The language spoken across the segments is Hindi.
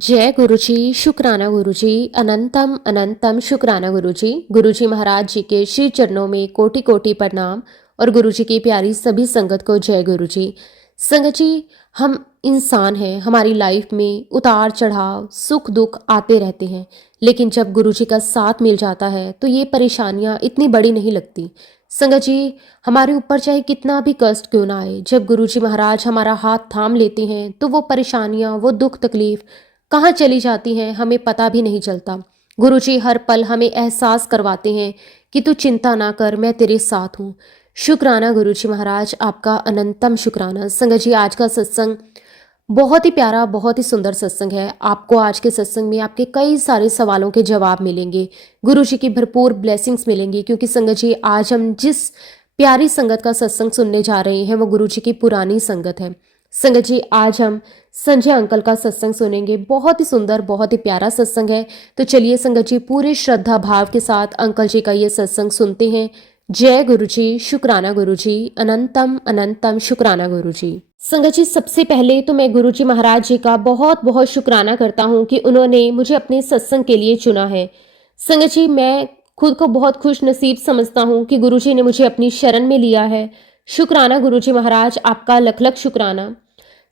जय गुरुजी, शुक्राना गुरुजी, अनंतम अनंतम शुक्राना गुरुजी। गुरुजी महाराज जी के श्री चरणों में कोटि कोटि प्रणाम और गुरुजी की प्यारी सभी संगत को जय गुरुजी। संगत जी, हम इंसान हैं, हमारी लाइफ में उतार चढ़ाव सुख दुख आते रहते हैं, लेकिन जब गुरुजी का साथ मिल जाता है तो ये परेशानियां इतनी बड़ी नहीं लगती। संगत जी, हमारे ऊपर चाहे कितना भी कष्ट क्यों ना आए, जब गुरुजी महाराज हमारा हाथ थाम लेते हैं तो वो परेशानियां, वो दुख तकलीफ कहाँ चली जाती हैं हमें पता भी नहीं चलता। गुरुजी हर पल हमें एहसास करवाते हैं कि तू चिंता ना कर, मैं तेरे साथ हूँ। शुक्राना गुरुजी महाराज, आपका अनंतम शुक्राना। संगत जी, आज का सत्संग बहुत ही प्यारा, बहुत ही सुंदर सत्संग है। आपको आज के सत्संग में आपके कई सारे सवालों के जवाब मिलेंगे, गुरुजी की भरपूर ब्लेसिंग्स मिलेंगी, क्योंकि संगत जी आज हम जिस प्यारी संगत का सत्संग सुनने जा रहे हैं वो गुरुजी की पुरानी संगत है। संगत जी, आज हम संजय अंकल का सत्संग सुनेंगे। बहुत ही सुंदर, बहुत ही प्यारा सत्संग है। तो चलिए संगत जी, पूरे श्रद्धा भाव के साथ अंकल जी का ये सत्संग सुनते हैं। जय गुरुजी, शुक्राना गुरुजी, अनंतम अनंतम शुक्राना गुरुजी। संगत जी, सबसे पहले तो मैं गुरुजी महाराज जी का बहुत बहुत शुक्राना करता हूँ कि उन्होंने मुझे अपने सत्संग के लिए चुना है। संगत जी, मैं खुद को बहुत खुश नसीब समझता हूँ कि गुरुजी ने मुझे अपनी शरण में लिया है। शुक्राना गुरुजी महाराज, आपका लख लख शुक्राना।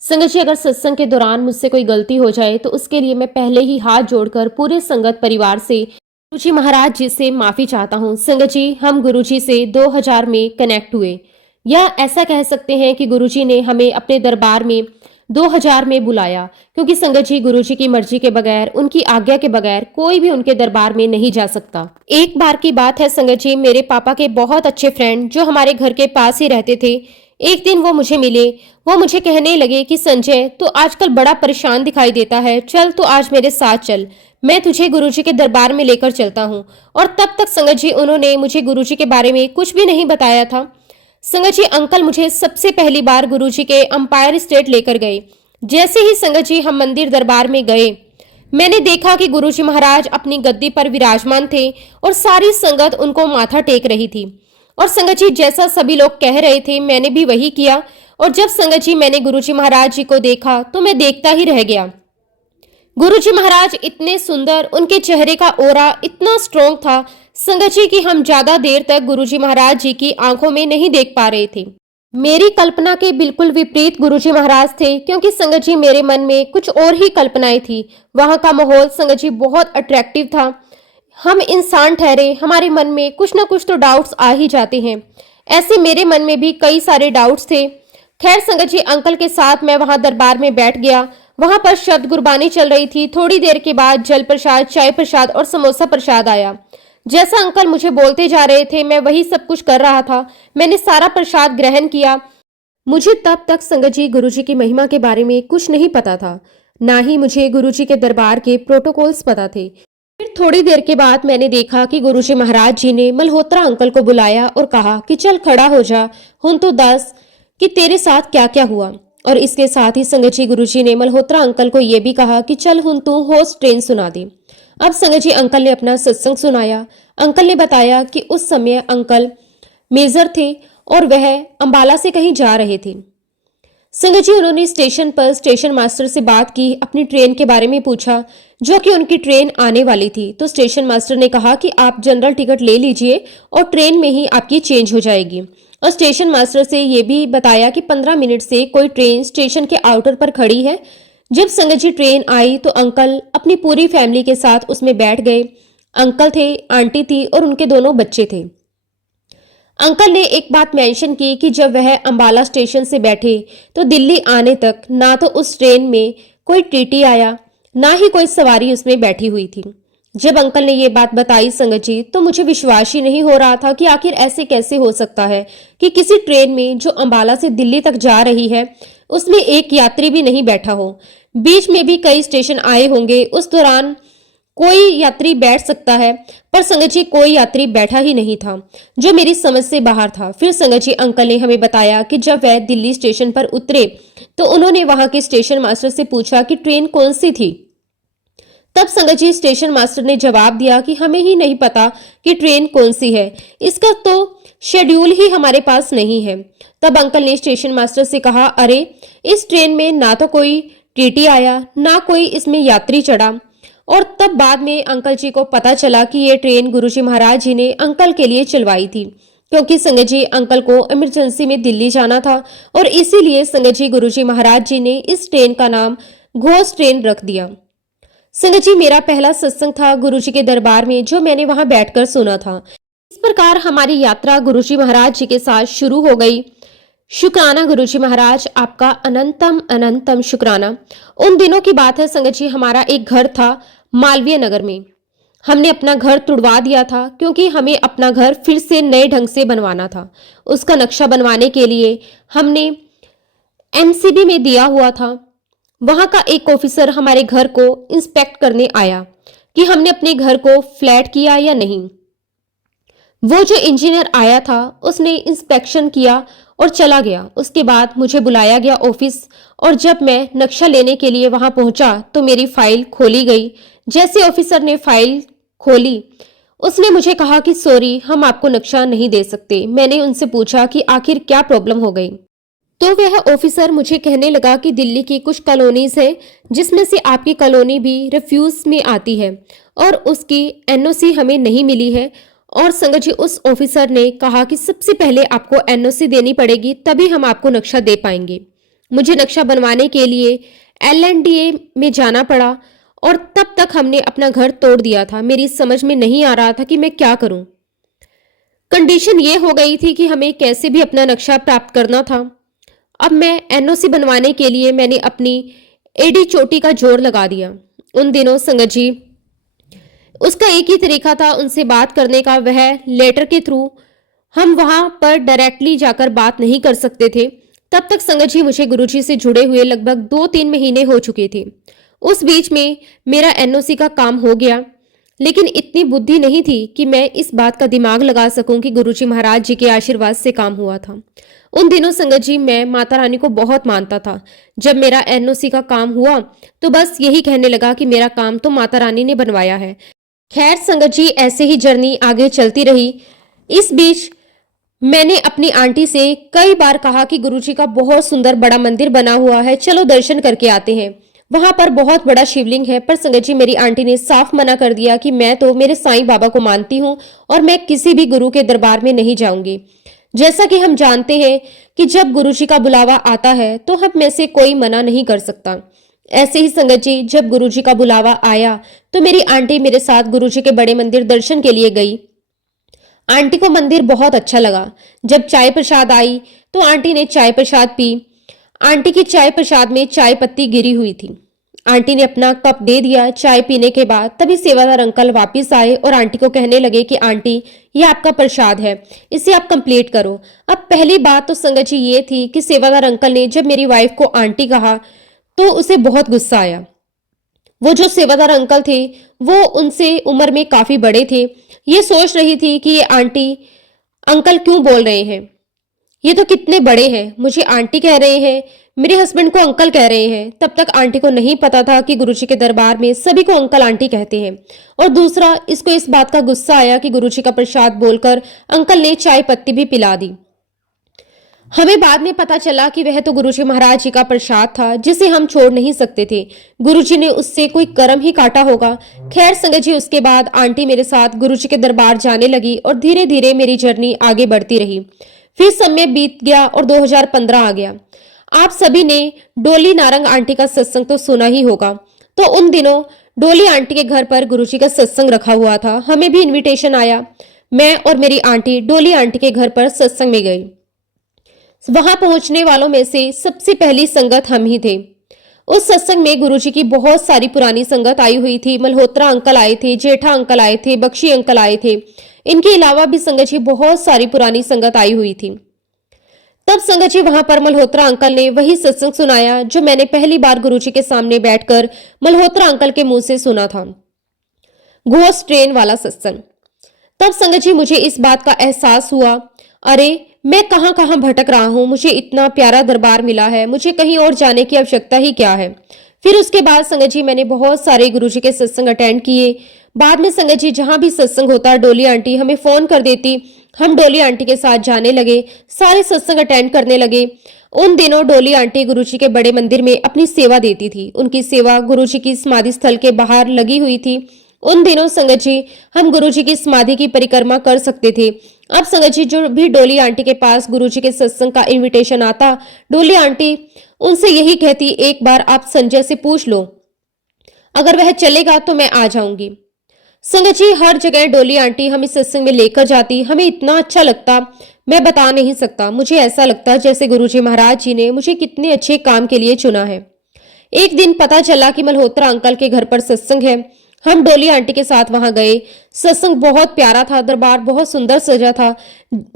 संगत जी, अगर सत्संग के दौरान मुझसे कोई गलती हो जाए तो उसके लिए मैं पहले ही हाथ जोड़कर पूरे संगत परिवार से गुरुजी महाराज जी से माफी चाहता हूँ। संगत जी, हम गुरुजी से 2000 में कनेक्ट हुए, या ऐसा कह सकते हैं कि गुरुजी ने हमें अपने दरबार में 2000 में बुलाया, क्योंकि संगत जी गुरुजी की मर्जी के बगैर, उनकी आज्ञा के बगैर कोई भी उनके दरबार में नहीं जा सकता। एक बार की बात है संगत जी, मेरे पापा के बहुत अच्छे फ्रेंड जो हमारे घर के पास ही रहते थे, एक दिन वो मुझे मिले। वो मुझे कहने लगे कि संजय, तू आजकल बड़ा परेशान दिखाई देता है, चल तो आज मेरे साथ चल, मैं तुझे गुरुजी के दरबार में लेकर चलता हूँ। और तब तक संगत जी उन्होंने मुझे गुरुजी के बारे में कुछ भी नहीं बताया था। संगत जी, अंकल मुझे सबसे पहली बार गुरुजी के अंपायर स्टेट लेकर गए। जैसे ही संगत जी हम मंदिर दरबार में गए, मैंने देखा कि गुरुजी महाराज अपनी गद्दी पर विराजमान थे और सारी संगत उनको माथा टेक रही थी। और संगत जी, जैसा सभी लोग कह रहे थे मैंने भी वही किया। और जब संगत जी मैंने गुरुजी महाराज जी को देखा तो मैं देखता ही रह गया। गुरुजी महाराज इतने सुंदर, उनके चेहरे का ओरा इतना स्ट्रॉन्ग था संगत जी कि हम ज्यादा देर तक गुरुजी महाराज जी की आंखों में नहीं देख पा रहे थे। मेरी कल्पना के बिल्कुल विपरीत गुरुजी महाराज थे, क्योंकि संगत जी मेरे मन में कुछ और ही कल्पनाएं थी। वहां का माहौल संगत जी बहुत अट्रैक्टिव था। हम इंसान ठहरे, हमारे मन में कुछ ना कुछ तो डाउट्स आ ही जाते हैं। ऐसे मेरे मन में भी कई सारे डाउट्स थे। खैर संगत जी, अंकल के साथ मैं वहां दरबार में बैठ गया। वहां पर शब्द गुरबानी चल रही थी। थोड़ी देर के बाद जल प्रसाद, चाय प्रसाद और समोसा प्रसाद आया। जैसा अंकल मुझे बोलते जा रहे थे मैं वही सब कुछ कर रहा था। मैंने सारा प्रसाद ग्रहण किया। मुझे तब तक संगत जी गुरुजी की महिमा के बारे में कुछ नहीं पता था, ना ही मुझे गुरुजी के दरबार के प्रोटोकॉल्स पता थे। फिर थोड़ी देर के बाद मैंने देखा कि गुरुजी महाराज जी ने मल्होत्रा अंकल को बुलाया और कहा कि चल खड़ा हो जा, हुन तो दस कि तेरे साथ क्या क्या हुआ। और इसके साथ ही संगत जी गुरुजी ने मल्होत्रा अंकल को यह भी कहा कि चल हुन तू होस्ट ट्रेन सुना दे। अब संगत जी अंकल ने अपना सत्संग सुनाया। अंकल ने बताया कि उस समय अंकल मेजर थे और वह अंबाला से कहीं जा रहे थे। संगत जी उन्होंने स्टेशन पर स्टेशन मास्टर से बात की, अपनी ट्रेन के बारे में पूछा, जो कि उनकी ट्रेन आने वाली थी। तो स्टेशन मास्टर ने कहा कि आप जनरल टिकट ले लीजिए और ट्रेन में ही आपकी चेंज हो जाएगी। और स्टेशन मास्टर से ये भी बताया कि 15 मिनट से कोई ट्रेन स्टेशन के आउटर पर खड़ी है। जब संगत जी ट्रेन आई तो अंकल अपनी पूरी फैमिली के साथ उसमें बैठ गए। अंकल थे, आंटी थी और उनके दोनों बच्चे थे। अंकल ने एक बात मेंशन की कि जब वह अंबाला स्टेशन से बैठे तो दिल्ली आने तक ना तो उस ट्रेन में कोई टीटी आया, ना ही कोई सवारी उसमें बैठी हुई थी। जब अंकल ने ये बात बताई संगत जी, तो मुझे विश्वास ही नहीं हो रहा था कि आखिर ऐसे कैसे हो सकता है कि किसी ट्रेन में जो अंबाला से दिल्ली तक जा रही है उसमें एक यात्री भी नहीं बैठा हो। बीच में भी कई स्टेशन आए होंगे, उस दौरान कोई यात्री बैठ सकता है, पर संगत जी कोई यात्री बैठा ही नहीं था, जो मेरी समझ से बाहर था। फिर संगत जी अंकल ने हमें बताया कि जब वह दिल्ली स्टेशन पर उतरे तो उन्होंने वहां के स्टेशन मास्टर से पूछा कि ट्रेन कौन सी थी। तब संगत जी स्टेशन मास्टर ने जवाब दिया कि हमें ही नहीं पता कि ट्रेन कौन सी है, इसका तो शेड्यूल ही हमारे पास नहीं है। तब अंकल ने स्टेशन मास्टर से कहा, अरे इस ट्रेन में ना तो कोई टीटी आया, ना कोई इसमें यात्री चढ़ा। और तब बाद में अंकल जी को पता चला कि ये ट्रेन गुरुजी महाराज जी ने अंकल के लिए चलवाई थी, क्योंकि संगत जी अंकल को इमरजेंसी में दिल्ली जाना था और इसीलिए संगत जी गुरुजी महाराज जी ने इस ट्रेन का नाम घोष ट्रेन रख दिया। संगत जी मेरा पहला सत्संग था गुरुजी के दरबार में, जो मैंने वहां बैठकर सुना था। इस प्रकार हमारी यात्रा गुरुजी महाराज जी के साथ शुरू हो गई। शुक्राना गुरुजी महाराज, आपका अनंतम अनंतम शुक्राना। उन दिनों की बात है संगत जी, हमारा एक घर था मालवीय नगर में। हमने अपना घर तुड़वा दिया था क्योंकि हमें अपना घर फिर से नए ढंग से बनवाना था। उसका नक्शा बनवाने के लिए हमने एमसीबी में दिया हुआ था। वहां का एक ऑफिसर हमारे घर को इंस्पेक्ट करने आया कि हमने अपने घर को फ्लैट किया या नहीं। वो जो इंजीनियर आया था उसने इंस्पेक्शन किया और चला गया। उसके बाद मुझे बुलाया गया ऑफिस, और जब मैं नक्शा लेने के लिए वहां पहुंचा तो मेरी फाइल खोली गई। जैसे ऑफिसर ने फाइल खोली, उसने मुझे कहा कि सॉरी, हम आपको नक्शा नहीं दे सकते। मैंने उनसे पूछा कि आखिर क्या प्रॉब्लम हो गई, तो वह ऑफिसर मुझे कहने लगा कि दिल्ली की कुछ कॉलोनीज है जिसमें से आपकी कॉलोनी भी रिफ्यूज में आती है और उसकी एनओसी हमें नहीं मिली है। और संगत जी उस ऑफिसर ने कहा कि सबसे पहले आपको एनओसी देनी पड़ेगी, तभी हम आपको नक्शा दे पाएंगे। मुझे नक्शा बनवाने के लिए LNDA में जाना पड़ा और तब तक हमने अपना घर तोड़ दिया था। मेरी समझ में नहीं आ रहा था कि मैं क्या करूं। कंडीशन ये हो गई थी कि हमें कैसे भी अपना नक्शा प्राप्त करना था। अब मैं एनओसी बनवाने के लिए मैंने अपनी एडी चोटी का जोर लगा दिया। उन दिनों संगत जी उसका एक ही तरीका था उनसे बात करने का, वह लेटर के थ्रू। हम वहां पर डायरेक्टली जाकर बात नहीं कर सकते थे। तब तक संगत जी मुझे गुरुजी से जुड़े हुए लगभग 2-3 महीने हो चुके थे। उस बीच में मेरा एनओसी का काम हो गया, लेकिन इतनी बुद्धि नहीं थी कि मैं इस बात का दिमाग लगा सकूं कि गुरुजी महाराज जी के आशीर्वाद से काम हुआ था। उन दिनों संगत जी मैं माता रानी को बहुत मानता था। जब मेरा एनओसी का काम हुआ तो बस यही कहने लगा कि मेरा काम तो माता रानी ने बनवाया है। खैर संगत जी ऐसे ही जर्नी आगे चलती रही। इस बीच मैंने अपनी आंटी से कई बार कहा कि गुरुजी का बहुत सुंदर बड़ा मंदिर बना हुआ है, चलो दर्शन करके आते हैं। वहां पर बहुत बड़ा शिवलिंग है, पर संगत जी मेरी आंटी ने साफ मना कर दिया कि मैं तो मेरे साईं बाबा को मानती हूँ और मैं किसी भी गुरु के दरबार में नहीं जाऊंगी। जैसा कि हम जानते हैं कि जब गुरुजी का बुलावा आता है तो हम में से कोई मना नहीं कर सकता। ऐसे ही संगत जी जब गुरुजी का बुलावा आया तो मेरी आंटी मेरे साथ गुरुजी के बड़े मंदिर दर्शन के लिए गई। आंटी को मंदिर बहुत अच्छा लगा। जब चाय प्रसाद आई तो आंटी ने चाय प्रसाद पी। आंटी की चाय प्रसाद में चाय पत्ती गिरी हुई थी। आंटी ने अपना कप दे दिया। चाय पीने के बाद तभी सेवादार अंकल वापस आए और आंटी को कहने लगे कि आंटी ये आपका प्रसाद है, इसे आप कंप्लीट करो। अब पहली बात तो संगत जी ये थी कि सेवादार अंकल ने जब मेरी वाइफ को आंटी कहा तो उसे बहुत गुस्सा आया। वो जो सेवादार अंकल थे वो उनसे उम्र में काफी बड़े थे। ये सोच रही थी कि ये आंटी अंकल क्यों बोल रहे हैं, ये तो कितने बड़े हैं, मुझे आंटी कह रहे हैं, मेरे हस्बैंड को अंकल कह रहे हैं। तब तक आंटी को नहीं पता था कि गुरुजी के दरबार में सभी को अंकल आंटी कहते हैं। और दूसरा, इसको इस बात का गुस्सा आया कि गुरुजी का प्रसाद बोलकर अंकल ने चाय पत्ती भी पिला दी। हमें बाद में पता चला कि वह तो गुरुजी महाराज जी का प्रसाद था जिसे हम छोड़ नहीं सकते थे। गुरुजी ने उससे कोई कर्म ही काटा होगा। खैर संगत जी उसके बाद आंटी मेरे साथ गुरुजी के दरबार जाने लगी और धीरे धीरे मेरी जर्नी आगे बढ़ती रही। फिर समय बीत गया और 2015 आ गया। आप सभी ने डोली नारंग आंटी का सत्संग तो सुना ही होगा। तो उन दिनों डोली आंटी के घर पर गुरुजी का सत्संग रखा हुआ था। हमें भी इनविटेशन आया। मैं और मेरी आंटी डोली आंटी के घर पर सत्संग में गई। वहां पहुंचने वालों में से सबसे पहली संगत हम ही थे। उस सत्संग में गुरुजी की बहुत सारी पुरानी संगत आई हुई थी। मल्होत्रा अंकल आए थे, जेठा अंकल आए थे, बख्शी अंकल आए थे। इनके अलावा भी संगत जी बहुत सारी पुरानी संगत आई हुई थी। तब संगत जी वहां पर मल्होत्रा अंकल ने वही सत्संग सुनाया जो मैंने पहली बार गुरुजी के सामने बैठकर मल्होत्रा अंकल के मुंह से सुना था, घोष ट्रेन वाला सत्संग। तब संगत जी मुझे इस बात का एहसास हुआ, अरे मैं कहां कहां भटक रहा हूं, मुझे इतना प्यारा दरबार मिला है, मुझे कहीं और जाने की आवश्यकता ही क्या है। फिर उसके बाद संगत जी मैंने बहुत सारे गुरुजी के सत्संग अटेंड किए। बाद में संगत जी जहां भी सत्संग होता डोली आंटी हमें फोन कर देती, हम डोली आंटी के साथ जाने लगे, सारे सत्संग अटेंड करने लगे। उन दिनों डोली आंटी गुरुजी के बड़े मंदिर में अपनी सेवा देती थी। उनकी सेवा गुरुजी की समाधि स्थल के बाहर लगी हुई थी। उन दिनों संगत जी हम गुरुजी की समाधि की परिक्रमा कर सकते थे। अब संगत जी जो भी डोली आंटी के पास गुरुजी के सत्संग का इनविटेशन आता, डोली आंटी उनसे यही कहती, एक बार आप संजय से पूछ लो, अगर वह चलेगा तो मैं आ जाऊंगी। संगत जी हर जगह डोली आंटी हमें सत्संग में लेकर जाती, हमें इतना अच्छा लगता, मैं बता नहीं सकता। मुझे ऐसा लगता जैसे गुरुजी महाराज जी ने मुझे कितने अच्छे काम के लिए चुना है। एक दिन पता चला कि मल्होत्रा अंकल के घर पर सत्संग है। हम डोली आंटी के साथ वहां गए। सत्संग बहुत प्यारा था, दरबार बहुत सुंदर सजा था।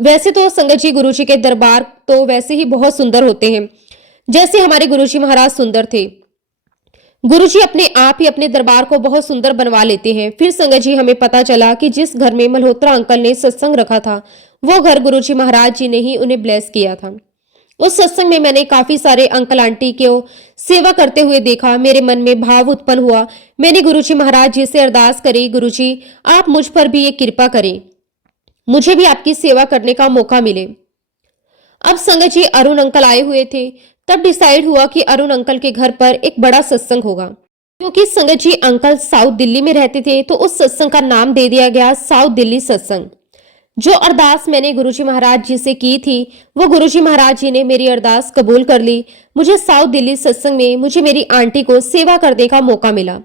वैसे तो संगत जी गुरुजी के दरबार तो वैसे ही बहुत सुंदर होते हैं, जैसे हमारे गुरुजी महाराज सुंदर थे। गुरुजी अपने आप ही अपने दरबार को बहुत सुंदर बनवा लेते हैं। फिर संगत जी हमें पता चला कि जिस घर में मल्होत्रा अंकल ने सत्संग रखा था, वो घर गुरुजी महाराज जी ने ही उन्हें ब्लेस किया था। उस सत्संग में मैंने काफी सारे अंकल आंटी को सेवा करते हुए देखा। मेरे मन में भाव उत्पन्न हुआ। मैंने गुरुजी महाराज जी से अरदास करी, गुरुजी आप मुझ पर भी ये कृपा करें, मुझे भी आपकी सेवा करने का मौका मिले। अब संगत जी अरुण अंकल आए हुए थे। तब डिसाइड हुआ कि अरुण अंकल के घर पर एक बड़ा सत्संग होगा। क्योंकि संगत जी अंकल साउथ दिल्ली में रहते थे, तो उस सत्संग का नाम दे दिया गया साउथ दिल्ली सत्संग। जो अरदास मैंने गुरुजी महाराज जी से की थी, वो गुरुजी महाराज जी ने मेरी अरदास कबूल कर ली। मुझे साउथ दिल्ली सत्संग में मुझे मेरी आंटी को सेवा करने का मौका मिला।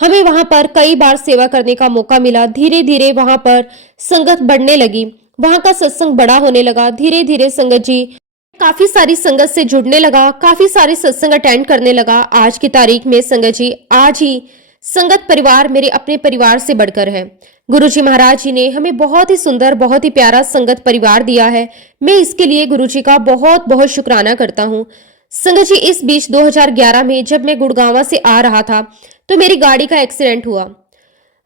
हमें वहां पर कई बार सेवा करने का मौका मिला। धीरे धीरे वहां पर संगत बढ़ने लगी, वहां का सत्संग बड़ा होने लगा। धीरे धीरे संगत जी काफी सारी संगत से जुड़ने लगा, काफी सारे सत्संग अटेंड करने लगा। आज की तारीख में संगत जी आज ही संगत परिवार मेरे अपने परिवार से बढ़कर है। गुरुजी महाराज जी ने हमें बहुत ही सुंदर, बहुत ही प्यारा संगत परिवार दिया है। मैं इसके लिए गुरुजी का बहुत बहुत शुक्राना करता हूँ। संगत जी इस बीच 2011 में जब मैं गुड़गांव से आ रहा था, तो मेरी गाड़ी का एक्सीडेंट हुआ।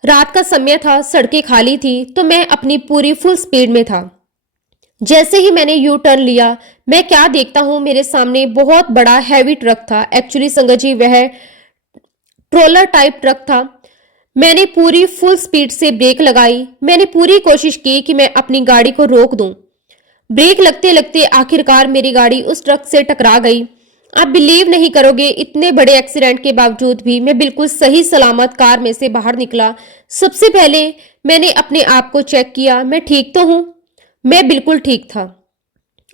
रात का समय था, सड़कें खाली थी, तो मैं अपनी पूरी फुल स्पीड में था। जैसे ही मैंने यू टर्न लिया, मैं क्या देखता हूं, मेरे सामने बहुत बड़ा हैवी ट्रक था। एक्चुअली संगत जी वह ट्रोलर टाइप ट्रक था। मैंने पूरी फुल स्पीड से ब्रेक लगाई। मैंने पूरी कोशिश की कि मैं अपनी गाड़ी को रोक दूं। ब्रेक लगते लगते आखिरकार मेरी गाड़ी उस ट्रक से टकरा गई। आप बिलीव नहीं करोगे, इतने बड़े एक्सीडेंट के बावजूद भी मैं बिल्कुल सही सलामत कार में से बाहर निकला। सबसे पहले मैंने अपने आप को चेक किया, मैं ठीक तो हूं? मैं बिल्कुल ठीक था।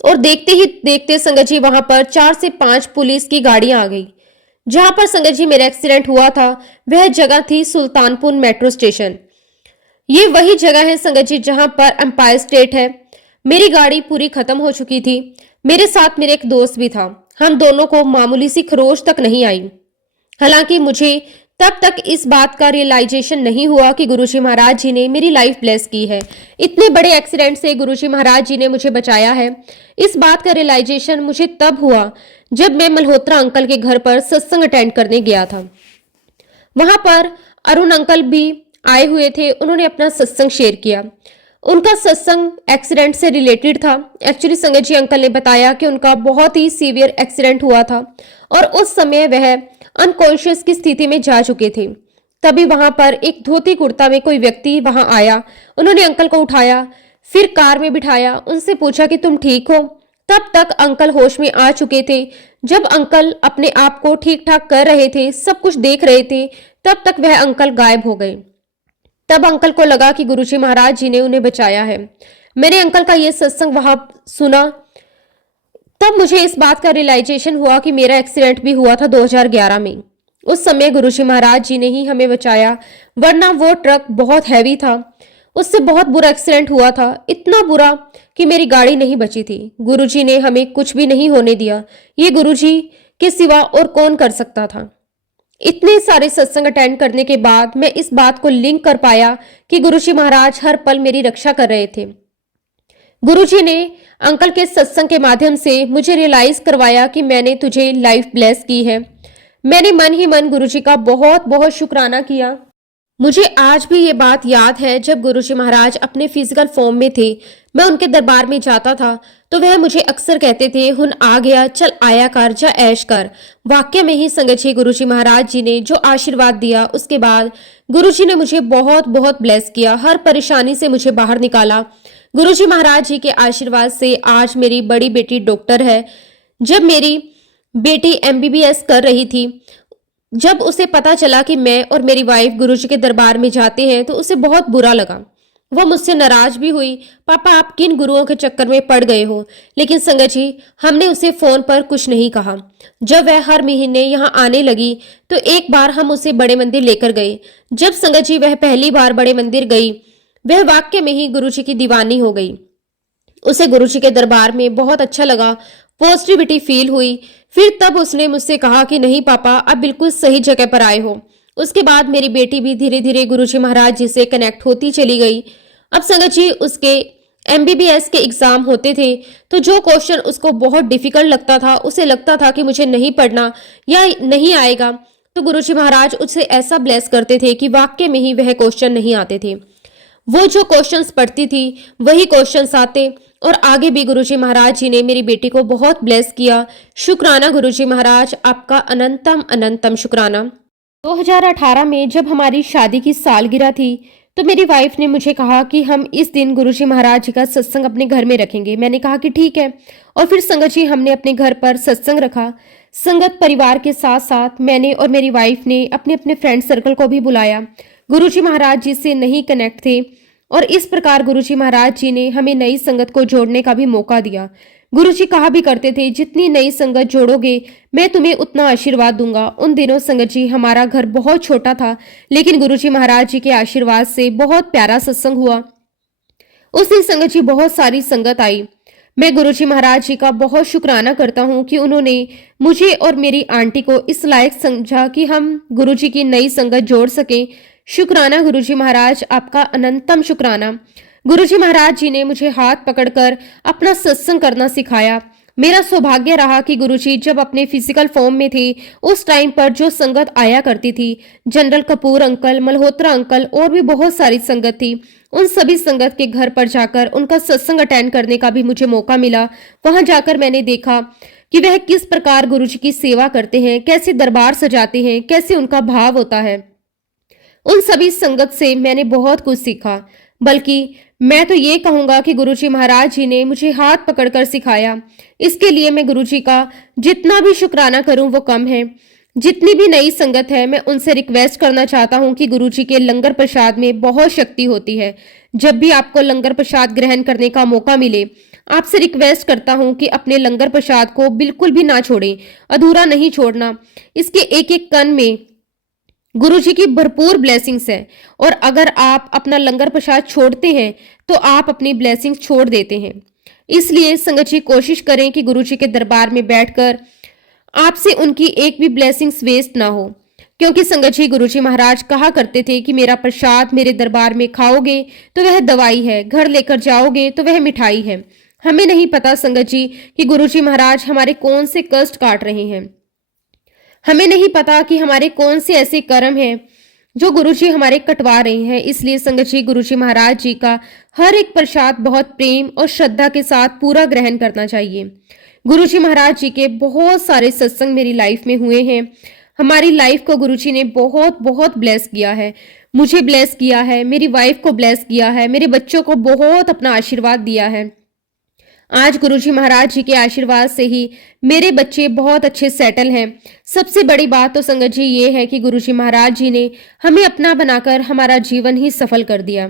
और देखते ही देखते संगत जी वहां पर 4 से 5 पुलिस की गाड़ियां आ गई। जहां पर संगत जी मेरा एक्सीडेंट हुआ था, वह जगह थी सुल्तानपुर मेट्रो स्टेशन। ये वही जगह है संगत जी जहां पर एम्पायर स्टेट है। मेरी गाड़ी पूरी खत्म हो चुकी थी। मेरे साथ मेरे एक दोस्त भी था। हम दोनों को मामूली सी खरोच तक नहीं आई। हालांकि मुझे तब तक इस बात का रियलाइजेशन नहीं हुआ कि गुरुजी महाराज जी ने मेरी लाइफ ब्लेस की है। इतने बड़े एक्सीडेंट से गुरुजी महाराज जी ने मुझे बचाया है। इस बात का रियलाइजेशन मुझे तब हुआ जब मैं मल्होत्रा अंकल के घर पर सत्संग अटेंड करने गया था। वहां पर अरुण अंकल भी आए हुए थे। उन्होंने अपना सत्संग शेयर किया। उनका सत्संग एक्सीडेंट से रिलेटेड था। एक्चुअली संगत जी अंकल ने बताया कि उनका बहुत ही सीवियर एक्सीडेंट हुआ था और उस समय वह अनकॉन्शियस की स्थिति में जा चुके थे। तभी वहां पर एक धोती कुर्ता में कोई व्यक्ति वहां आया। उन्होंने अंकल को उठाया, फिर कार में बिठाया, उनसे पूछा कि तुम ठीक हो? तब तक अंकल होश में आ चुके थे। जब अंकल अपने आप को ठीक ठाक कर रहे थे, सब कुछ देख रहे थे, तब तक वह अंकल गायब हो गए। तब अंकल को लगा कि गुरुजी महाराज जी ने उन्हें बचाया है। मैंने अंकल का यह सत्संग वहां सुना। तब मुझे इस बात का रियलाइजेशन हुआ कि मेरा एक्सीडेंट भी हुआ था 2011 में। उस समय गुरुजी महाराज जी ने ही हमें बचाया, वरना वो ट्रक बहुत हैवी था। उससे बहुत बुरा एक्सीडेंट हुआ था, इतना बुरा कि मेरी गाड़ी नहीं बची थी। गुरुजी ने हमें कुछ भी नहीं होने दिया। ये गुरुजी के सिवा और कौन कर सकता था? इतने सारे सत्संग अटेंड करने के बाद मैं इस बात को लिंक कर पाया कि गुरुजी महाराज हर पल मेरी रक्षा कर रहे थे। गुरुजी ने अंकल के सत्संग के माध्यम से मुझे रियलाइज करवाया कि मैंने तुझे लाइफ ब्लेस की है। मैंने मन ही मन गुरुजी का बहुत बहुत शुक्राना किया। मुझे आज भी ये बात याद है, जब गुरुजी महाराज अपने फिजिकल फॉर्म में थे, मैं उनके दरबार में जाता था तो वह मुझे अक्सर कहते थे, हुन आ गया, चल आया कर, जा ऐश कर। वाक्य में ही संगत जी गुरुजी महाराज जी ने जो आशीर्वाद दिया, उसके बाद गुरुजी ने मुझे बहुत बहुत ब्लेस किया, हर परेशानी से मुझे बाहर निकाला। गुरुजी महाराज जी के आशीर्वाद से आज मेरी बड़ी बेटी डॉक्टर है। जब मेरी बेटी एमबीबीएस कर रही थी, जब उसे पता चला कि मैं और मेरी वाइफ गुरुजी के दरबार में जाते हैं तो उसे बहुत बुरा लगा। वह मुझसे नाराज भी हुई। पापा, आप किन गुरुओं के चक्कर में पड़ गए हो? लेकिन संगत जी, हमने उसे फोन पर कुछ नहीं कहा। जब वह हर महीने यहाँ आने लगी तो एक बार हम उसे बड़े मंदिर लेकर गए। जब संगत जी वह पहली बार बड़े मंदिर गई, वह वाकई में ही गुरुजी की दीवानी हो गई। उसे गुरुजी के दरबार में बहुत अच्छा लगा, पॉजिटिविटी फील हुई। फिर तब उसने मुझसे कहा कि नहीं पापा, आप बिल्कुल सही जगह पर आए हो। उसके बाद मेरी बेटी भी धीरे धीरे गुरुजी महाराज जी से कनेक्ट होती चली गई। अब संगत जी, उसके एमबीबीएस के एग्जाम होते थे तो जो क्वेश्चन उसको बहुत डिफिकल्ट लगता था, उसे लगता था कि मुझे नहीं पढ़ना या नहीं आएगा, तो गुरुजी महाराज उससे ऐसा ब्लेस करते थे कि वाकई में ही वह क्वेश्चन नहीं आते थे। वो जो क्वेश्चंस पढ़ती थी वही क्वेश्चंस आते। और आगे भी गुरुजी महाराज जी ने मेरी बेटी को बहुत ब्लेस किया। शुक्राना गुरुजी महाराज, आपका अनंतम अनंतम शुक्राना। 2018 में जब हमारी शादी की सालगिरह थी तो मेरी वाइफ ने मुझे कहा कि हम इस दिन गुरुजी महाराज जी का सत्संग अपने घर में रखेंगे। मैंने कहा कि ठीक है, और फिर संगत जी हमने अपने घर पर सत्संग रखा। संगत परिवार के साथ साथ मैंने और मेरी वाइफ ने अपने अपने फ्रेंड सर्कल को भी बुलाया। गुरुजी महाराज जी से नहीं कनेक्ट थे और इस प्रकार गुरुजी महाराज जी ने हमें नई संगत को जोड़ने का भी मौका दिया। गुरुजी कहा भी करते थे, जितनी नई संगत जोड़ोगे मैं तुम्हें उतना आशीर्वाद दूंगा। उन दिनों संगत जी हमारा घर बहुत छोटा था, लेकिन गुरुजी महाराज जी के आशीर्वाद से बहुत प्यारा सत्संग हुआ। उस दिन संगत जी बहुत सारी संगत आई। मैं गुरुजी महाराज जी का बहुत शुक्राना करता हूँ कि उन्होंने मुझे और मेरी आंटी को इस लायक समझा कि हम गुरुजी की नई संगत जोड़ सकें। शुक्राना गुरुजी महाराज, आपका अनंतम शुक्राना। गुरुजी महाराज जी ने मुझे हाथ पकड़कर अपना सत्संग करना सिखाया। मेरा सौभाग्य रहा कि गुरुजी जब अपने फिजिकल फॉर्म में थे उस टाइम पर जो संगत आया करती थी, general Kapoor uncle, Malhotra uncle और भी बहुत सारी संगत थी, उन सभी संगत के घर पर जाकर उनका सत्संग अटेंड करने का भी मुझे मौका मिला। वहां जाकर मैंने देखा कि वह किस प्रकार गुरुजी की सेवा करते हैं, कैसे दरबार सजाते हैं, कैसे उनका भाव होता है। उन सभी संगत से मैंने बहुत कुछ सीखा। बल्कि मैं तो ये कहूंगा कि गुरुजी महाराज जी ने मुझे हाथ पकड़कर सिखाया। इसके लिए मैं गुरुजी का जितना भी शुक्राना करूं वो कम है। जितनी भी नई संगत है, मैं उनसे रिक्वेस्ट करना चाहता हूं कि गुरुजी के लंगर प्रसाद में बहुत शक्ति होती है। जब भी आपको लंगर प्रसाद ग्रहण करने का मौका मिले, आपसे रिक्वेस्ट करता हूं कि अपने लंगर प्रसाद को बिल्कुल भी ना छोड़ें, अधूरा नहीं छोड़ना। इसके एक एक कण में गुरुजी की भरपूर ब्लेसिंग्स है, और अगर आप अपना लंगर प्रसाद छोड़ते हैं तो आप अपनी ब्लेसिंग्स छोड़ देते हैं। इसलिए संगत जी कोशिश करें कि गुरुजी के दरबार में बैठकर आपसे उनकी एक भी ब्लेसिंग्स वेस्ट ना हो, क्योंकि संगत जी गुरुजी महाराज कहा करते थे कि मेरा प्रसाद मेरे दरबार में खाओगे तो वह दवाई है, घर लेकर जाओगे तो वह मिठाई है। हमें नहीं पता संगत जी कि गुरुजी महाराज हमारे कौन से कष्ट काट रहे हैं। हमें नहीं पता कि हमारे कौन से ऐसे कर्म हैं जो गुरुजी हमारे कटवा रहे हैं। इसलिए संगत जी गुरुजी महाराज जी का हर एक प्रसाद बहुत प्रेम और श्रद्धा के साथ पूरा ग्रहण करना चाहिए। गुरुजी महाराज जी के बहुत सारे सत्संग मेरी लाइफ में हुए हैं। हमारी लाइफ को गुरुजी ने बहुत बहुत ब्लेस किया है। मुझे ब्लेस किया है, मेरी वाइफ को ब्लेस किया है, मेरे बच्चों को बहुत अपना आशीर्वाद दिया है। आज गुरुजी महाराज जी के आशीर्वाद से ही मेरे बच्चे बहुत अच्छे सेटल हैं। सबसे बड़ी बात तो संगत जी ये है कि गुरुजी महाराज जी ने हमें अपना बनाकर हमारा जीवन ही सफल कर दिया,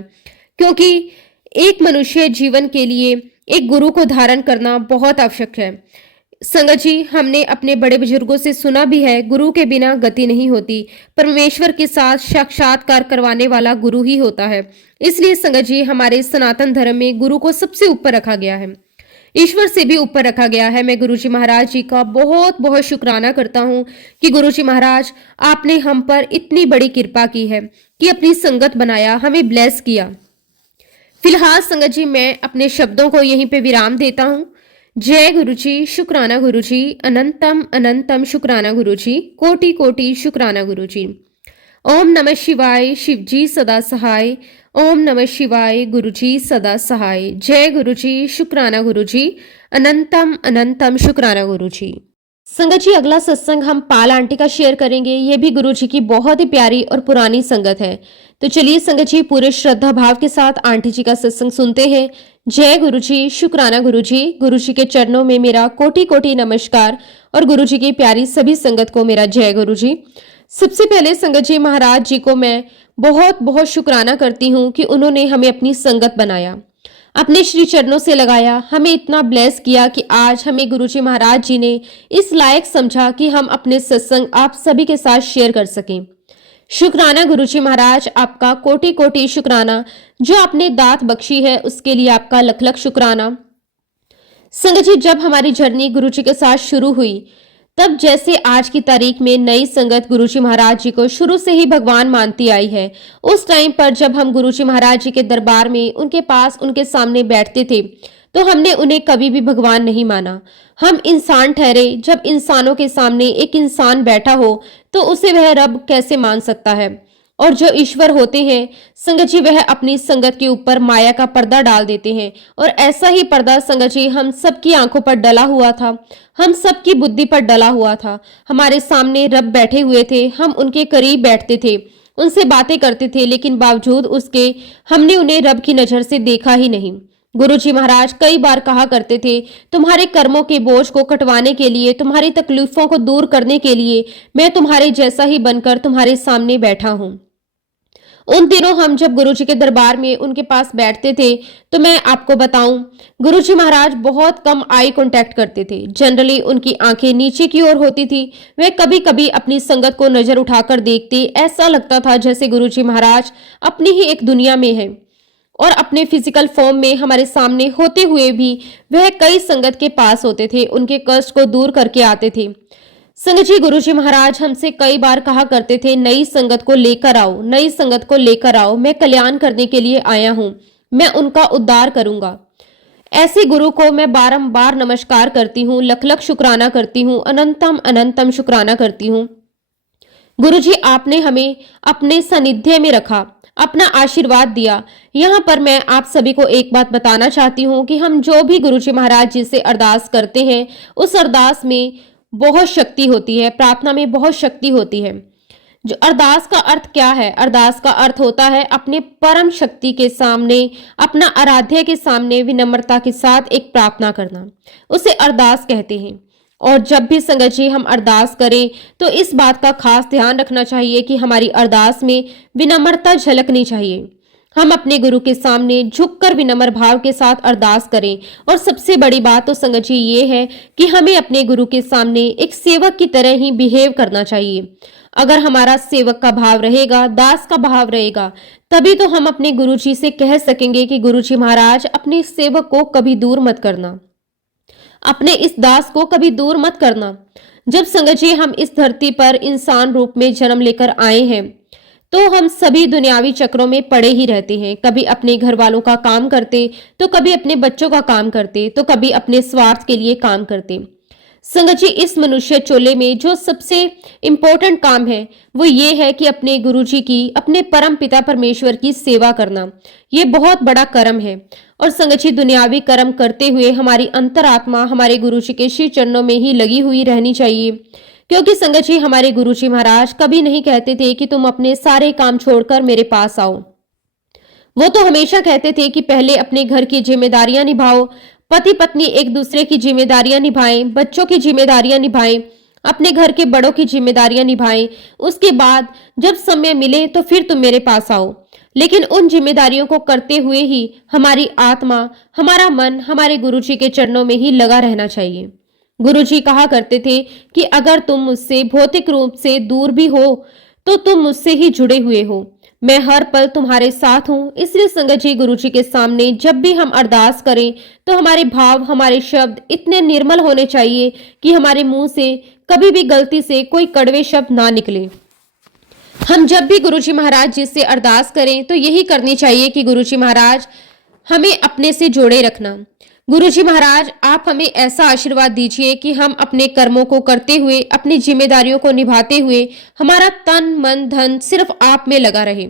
क्योंकि एक मनुष्य जीवन के लिए एक गुरु को धारण करना बहुत आवश्यक है। संगत जी, हमने अपने बड़े बुजुर्गों से सुना भी है, गुरु के बिना गति नहीं होती। परमेश्वर के साथ साक्षात्कार करवाने वाला गुरु ही होता है। इसलिए संगत जी हमारे सनातन धर्म में गुरु को सबसे ऊपर रखा गया है, ईश्वर से भी ऊपर रखा गया है। मैं गुरुजी महाराज जी का बहुत बहुत शुक्राना करता हूँ कि गुरुजी महाराज आपने हम पर इतनी बड़ी कृपा की है कि अपनी संगत बनाया, हमें ब्लेस किया। फिलहाल संगत जी मैं अपने शब्दों को यहीं पे विराम देता हूँ। जय गुरुजी, शुक्राना गुरुजी, अनंतम अनंतम शुक्राना गुरुजी, कोटि कोटि शुक्राना गुरुजी। ओम नमः शिवाय, शिवजी सदा सहाय। ओम नमः शिवाय, गुरुजी सदा सहाय। जय गुरुजी, शुक्राना गुरुजी, अनंतम अनंतम शुक्राना गुरुजी। संगत जी, अगला सत्संग हम पाल आंटी का शेयर करेंगे। ये भी गुरु जी की बहुत ही प्यारी और पुरानी संगत है। तो चलिए संगत जी, पूरे श्रद्धा भाव के साथ आंटी जी का सत्संग सुनते हैं। जय गुरु जी, शुक्राना गुरु जी। गुरु जी के चरणों में मेरा कोटि कोटि नमस्कार और गुरु जी की प्यारी सभी संगत को मेरा जय गुरु जी। सबसे पहले संगत जी, महाराज जी को मैं बहुत बहुत शुक्राना करती हूँ कि उन्होंने हमें अपनी संगत बनाया, अपने श्री चरणों से लगाया, हमें इतना ब्लेस किया कि आज हमें गुरुजी महाराज जी ने इस लायक समझा कि हम अपने सत्संग आप सभी के साथ शेयर कर सकें। शुक्राना गुरुजी महाराज, आपका कोटि कोटि शुक्राना। जो आपने दात बख्शी है उसके लिए आपका लख लख शुक्राना। संगत जी, जब हमारी जर्नी गुरुजी के साथ शुरू हुई, तब जैसे आज की तारीख में नई संगत गुरुजी महाराज जी को शुरू से ही भगवान मानती आई है, उस टाइम पर जब हम गुरुजी महाराज जी के दरबार में उनके पास उनके सामने बैठते थे तो हमने उन्हें कभी भी भगवान नहीं माना। हम इंसान ठहरे। जब इंसानों के सामने एक इंसान बैठा हो तो उसे वह रब कैसे मान सकता है। और जो ईश्वर होते हैं संगत जी, वह अपनी संगत के ऊपर माया का पर्दा डाल देते हैं। और ऐसा ही पर्दा संगत जी हम सबकी आंखों पर डला हुआ था, हम सबकी बुद्धि पर डला हुआ था। हमारे सामने रब बैठे हुए थे, हम उनके करीब बैठते थे, उनसे बातें करते थे, लेकिन बावजूद उसके हमने उन्हें रब की नजर से देखा ही नहीं। गुरुजी महाराज कई बार कहा करते थे, तुम्हारे कर्मों के बोझ को कटवाने के लिए, तुम्हारी तकलीफों को दूर करने के लिए मैं तुम्हारे जैसा ही बनकर तुम्हारे सामने बैठा हूं। उन दिनों हम जब गुरुजी के दरबार में उनके पास बैठते थे तो मैं आपको बताऊं, गुरुजी महाराज बहुत कम आई कांटेक्ट करते थे। जनरली उनकी आंखें नीचे की ओर होती थी। वे कभी कभी अपनी संगत को नजर उठाकर देखते, ऐसा लगता था जैसे गुरुजी महाराज अपनी ही एक दुनिया में है और अपने फिजिकल फॉर्म में हमारे सामने होते हुए भी वह कई संगत के पास होते थे, उनके कष्ट को दूर करके आते थे। संगत जी, गुरुजी महाराज हमसे कई बार कहा करते थे, नई संगत को लेकर आओ, नई संगत को लेकर आओ, मैं कल्याण करने के लिए आया हूं, मैं उनका उद्धार करूंगा। ऐसे गुरु को मैं बारंबार नमस्कार करती हूँ, लख लख शुक्राना करती हूँ, अनंतम अनंतम शुक्राना करती हूँ। गुरुजी, आपने हमें अपने सानिध्य में रखा, अपना आशीर्वाद दिया। यहाँ पर मैं आप सभी को एक बात बताना चाहती हूँ कि हम जो भी गुरुजी महाराज जी से अरदास करते हैं, उस अरदास में बहुत शक्ति होती है, प्रार्थना में बहुत शक्ति होती है। जो अरदास का अर्थ क्या है? अरदास का अर्थ होता है अपने परम शक्ति के सामने, अपना आराध्य के सामने विनम्रता के साथ एक प्रार्थना करना, उसे अरदास कहते हैं। और जब भी संगत जी हम अरदास करें तो इस बात का खास ध्यान रखना चाहिए कि हमारी अरदास में विनम्रता झलकनी चाहिए। हम अपने गुरु के सामने झुककर विनम्र भाव के साथ अरदास करें। और सबसे बड़ी बात तो संगत जी ये है कि हमें अपने गुरु के सामने एक सेवक की तरह ही बिहेव करना चाहिए। अगर हमारा सेवक का भाव रहेगा, दास का भाव रहेगा, तभी तो हम अपने गुरु जी से कह सकेंगे कि गुरु जी महाराज, अपने सेवक को कभी दूर मत करना, अपने इस दास को कभी दूर मत करना। जब संगत जी हम इस धरती पर इंसान रूप में जन्म लेकर आए हैं तो हम सभी दुनियावी चक्रों में पड़े ही रहते हैं। कभी अपने घर वालों का काम करते, तो कभी अपने बच्चों का काम करते, तो कभी अपने स्वार्थ के लिए काम करते। संगत जी, इस मनुष्य चोले में जो सबसे इंपॉर्टेंट काम है वो ये है कि अपने गुरु जी की, अपने परम पिता परमेश्वर की सेवा करना। ये बहुत बड़ा कर्म है। और संगत जी, दुनियावी कर्म करते हुए हमारी अंतरात्मा हमारे गुरु जी के श्री चरणों में ही लगी हुई रहनी चाहिए। क्योंकि संगत जी, हमारे गुरु जी महाराज कभी नहीं कहते थे कि तुम अपने सारे काम छोड़कर मेरे पास आओ। वो तो हमेशा कहते थे कि पहले अपने घर की जिम्मेदारियां निभाओ, पति पत्नी एक दूसरे की जिम्मेदारियां निभाएं, बच्चों की जिम्मेदारियां निभाएं, अपने घर के बड़ों की जिम्मेदारियां निभाएं। उसके बाद जब समय मिले तो फिर तुम मेरे पास आओ। लेकिन उन जिम्मेदारियों को करते हुए ही हमारी आत्मा, हमारा मन हमारे गुरु जी के चरणों में ही लगा रहना चाहिए। गुरु जी कहा करते थे कि अगर तुम मुझसे भौतिक रूप से दूर भी हो तो तुम मुझसे ही जुड़े हुए हो, मैं हर पल तुम्हारे साथ हूं। इसलिए संगत जी, गुरु जी के सामने जब भी हम अरदास करें तो हमारे भाव, हमारे शब्द इतने निर्मल होने चाहिए कि हमारे मुंह से कभी भी गलती से कोई कड़वे शब्द ना निकले। हम जब भी गुरु जी महाराज जी से अरदास करें तो यही करनी चाहिए कि गुरु जी महाराज हमें अपने से जोड़े रखना। गुरु जी महाराज, आप हमें ऐसा आशीर्वाद दीजिए कि हम अपने कर्मों को करते हुए, अपनी जिम्मेदारियों को निभाते हुए हमारा तन मन धन सिर्फ आप में लगा रहे।